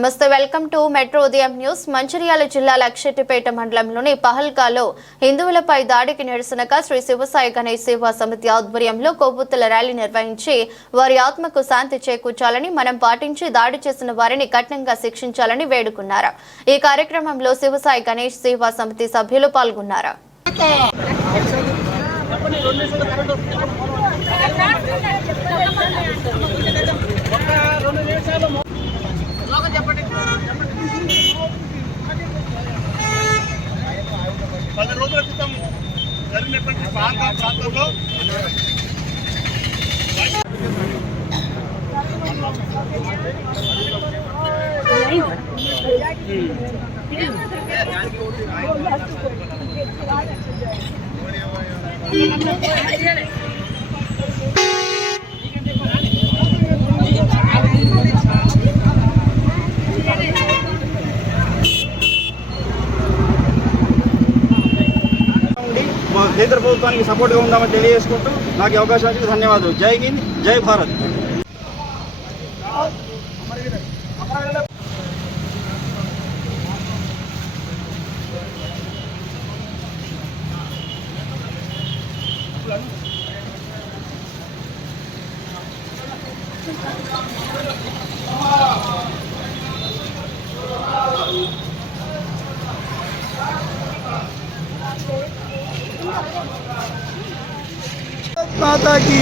నమస్తే welcome to metro ఉదయం news. Mancherial జిల్లా లక్షెట్టిపేట మండలంలోని పహల్గాలో హిందువులపై దాడికి నిరసనగా శ్రీ శివసాయి గణేష్ సేవా సమితి ఆధ్వర్యంలో కొవ్వొత్తుల ర్యాలీ నిర్వహించి వారి ఆత్మకు శాంతి చేకూర్చాలని, మనం పాటించి దాడి చేసిన వారిని కఠినంగా శిక్షించాలని వేడుకున్నారు. ఈ కార్యక్రమంలో శివసాయి గణేష్ సేవా సమితి సభ్యులు పాల్గొన్నారు. పది రోజుల క్రితం జరిగినటువంటి ప్రాంతంలో కేంద్ర ప్రభుత్వానికి సపోర్ట్గా ఉందామని తెలియజేసుకుంటూ నాకు ఈ అవకాశానికి ధన్యవాదాలు. జై హింద్, జై భారత్. माता की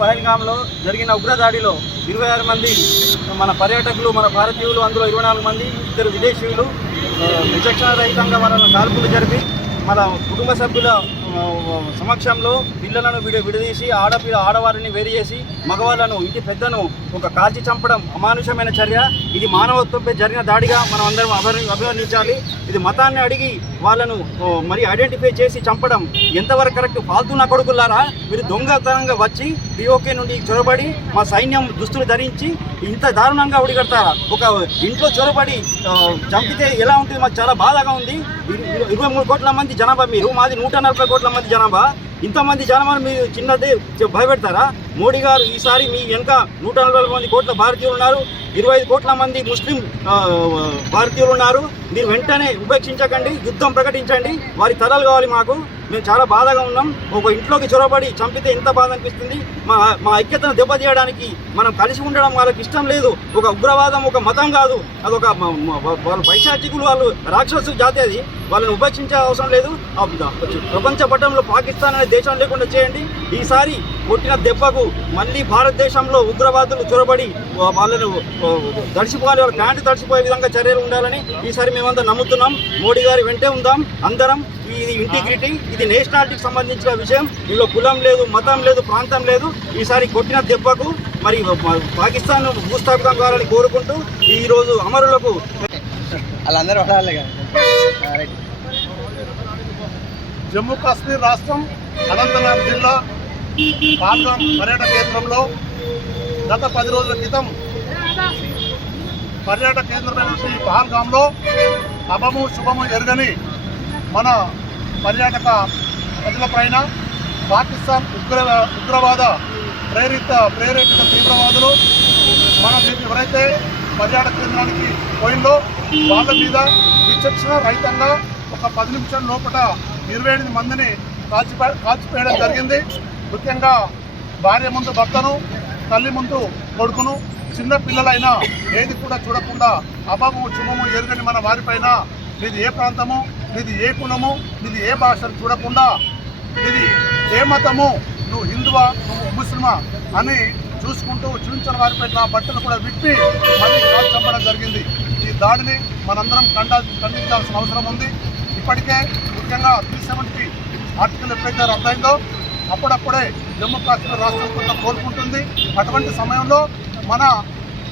పహల్గాంలో జరిగిన ఉగ్రదాడిలో 26 మంది మన పర్యాటకులు, మన భారతీయులు, అందులో 24 మంది ఇద్దరు విదేశీయులు విచక్షణ రహితంగా వాళ్ళని కాల్పులు జరిపి మన కుటుంబ సభ్యుల సమక్షంలో పిల్లలను విడదీసి ఆడవారిని వేరు చేసి మగవాళ్ళను, ఇంటి పెద్దను ఒక కాల్చి చంపడం అమానుషమైన చర్య. ఇది మానవత్వంపై జరిగిన దాడిగా మనం అందరం అభివర్ణించాలి. ఇది మతాన్ని అడిగి వాళ్ళను మరి ఐడెంటిఫై చేసి చంపడం ఎంతవరకు కరెక్ట్? ఫాల్తున్న కొడుకులారా, మీరు దొంగతనంగా వచ్చి పిఓకే నుండి చొరబడి మా సైన్యం దుస్తులు ధరించి ఇంత దారుణంగా ఉడిగడతారా? ఒక ఇంట్లో చొరబడి చంపితే ఎలా ఉంటుంది? మాకు చాలా బాధగా ఉంది. 23 కోట్ల మంది జనాభా మీరు, మాది 140 కోట్ల మంది జనాభా. ఇంతమంది జనాభాను మీరు చిన్నదే భయపెడతారా? మోడీ గారు ఈసారి మీ వెనుక 140 కోట్ల భారతీయులు ఉన్నారు, 25 కోట్ల మంది ముస్లిం భారతీయులు ఉన్నారు. మీరు వెంటనే ఉపేక్షించకండి, యుద్ధం ప్రకటించండి. వారి తరాలు కావాలి మాకు. మేము చాలా బాధగా ఉన్నాం. ఒక ఇంట్లోకి చొరబడి చంపితే ఎంత బాధ అనిపిస్తుంది. మా ఐక్యతను దెబ్బతీయడానికి మనం కలిసి ఉండడం వాళ్ళకి ఇష్టం లేదు. ఒక ఉగ్రవాదం ఒక మతం కాదు, అదొక వాళ్ళు పైశాచికులు, వాళ్ళు రాక్షసు జాతి. అది వాళ్ళని ఉపేక్షించే అవసరం లేదు. ప్రపంచ పటంలో పాకిస్తాన్ అనే దేశం లేకుండా చేయండి. ఈసారి కొట్టిన దెబ్బకు మళ్ళీ భారతదేశంలో ఉగ్రవాదులు చొరబడి వాళ్ళను తడిసిపోవాలి, వాళ్ళ ప్యాంటు తడిసిపోయే విధంగా చర్యలు ఉండాలని ఈసారి మేమందరం నమ్ముతున్నాం. మోడీ గారి వెంటే ఉందాం అందరం. ఇది ఇంటిగ్రిటీ, ఇది నేషనాలిటీకి సంబంధించిన విషయం. ఇందులో కులం లేదు, మతం లేదు, ప్రాంతం లేదు. ఈసారి కొట్టిన దెబ్బకు మరి పాకిస్తాన్ భూస్థాపితం కావాలని కోరుకుంటూ ఈరోజు అమరులకు జమ్మూ కాశ్మీర్ రాష్ట్రం అనంతనాగ్ జిల్లా పహల్గాం పర్యాటక కేంద్రంలో గత 10 రోజుల క్రితం పర్యాటక కేంద్రమైన పహల్గాంలో అభము శుభము ఎరగని మన పర్యాటక ప్రజలపైన పాకిస్తాన్ ఉగ్రవాద ప్రేరిత తీవ్రవాదులు మన ఎవరైతే పర్యాటక కేంద్రానికి పోయిందో వాళ్ళ మీద విచక్షణ రహితంగా ఒక 10 నిమిషాల లోపల 28 మందిని కాల్చిపేయడం జరిగింది. ముఖ్యంగా భార్య ముందు భర్తను, తల్లి ముందు కొడుకును, చిన్న పిల్లలైనా ఏది కూడా చూడకుండా అభము శుభము ఎరుగని మన వారిపైన నీది ఏ ప్రాంతము, నీది ఏ కులము, నీది ఏ భాషను చూడకుండా, నీది ఏ మతము, నువ్వు హిందువా, నువ్వు ముస్లిమా అని చూసుకుంటూ చూపించిన వారిపైన బట్టలు కూడా విప్పి మళ్ళీ కాల్ చంపడం జరిగింది. ఈ దాడిని మనందరం ఖండించాల్సిన అవసరం ఉంది. ఇప్పటికే ముఖ్యంగా 370 ఆర్టికల్ ఎప్పుడైతే రద్దయిందో అప్పుడప్పుడే జమ్మూ కాశ్మీర్ రాష్ట్రం కొంత కోలుకుంటుంది. అటువంటి సమయంలో మన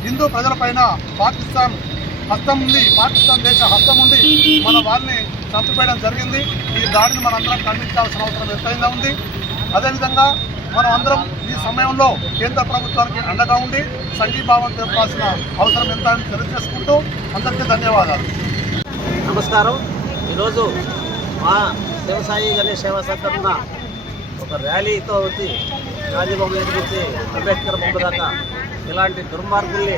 హిందూ ప్రజలపైన పాకిస్తాన్ హస్తం ఉంది, పాకిస్తాన్ దేశ హస్తం ఉంది మన వారిని చంపివేయడం జరిగింది. ఈ దాడిని మనందరం ఖండించాల్సిన అవసరం ఎంతైనా ఉంది. అదేవిధంగా మనం అందరం ఈ సమయంలో కేంద్ర ప్రభుత్వానికి అండగా ఉండి సంఘీభావం తెలపాల్సిన అవసరం ఎంత అని తెలియజేసుకుంటూ అందరికీ ధన్యవాదాలు. నమస్కారం. ఈరోజు మా వ్యవసాయ గణేష్ సేవా సంఘటన ఒక ర్యాలీతో వచ్చి గాంధీబాబు దగ్గర నుంచి అంబేద్కర్ బొమ్మ దాకా ఇలాంటి దుర్మార్గుల్ని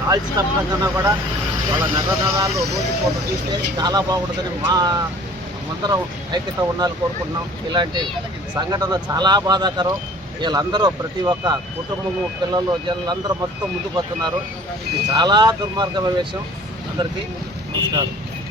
కాల్చి తప్పకుండా కూడా వాళ్ళ నగరాలు రోజుకోట తీస్తే చాలా బాగుంటుందని అందరం ఐక్యత ఉండాలని కోరుకుంటున్నాం. ఇలాంటి సంఘటన చాలా బాధాకరం. వీళ్ళందరూ ప్రతి ఒక్క కుటుంబము పిల్లలు జనులందరూ మొత్తం ముందుకు వస్తున్నారు. ఇది చాలా దుర్మార్గమైన విషయం. అందరికీ నమస్కారం.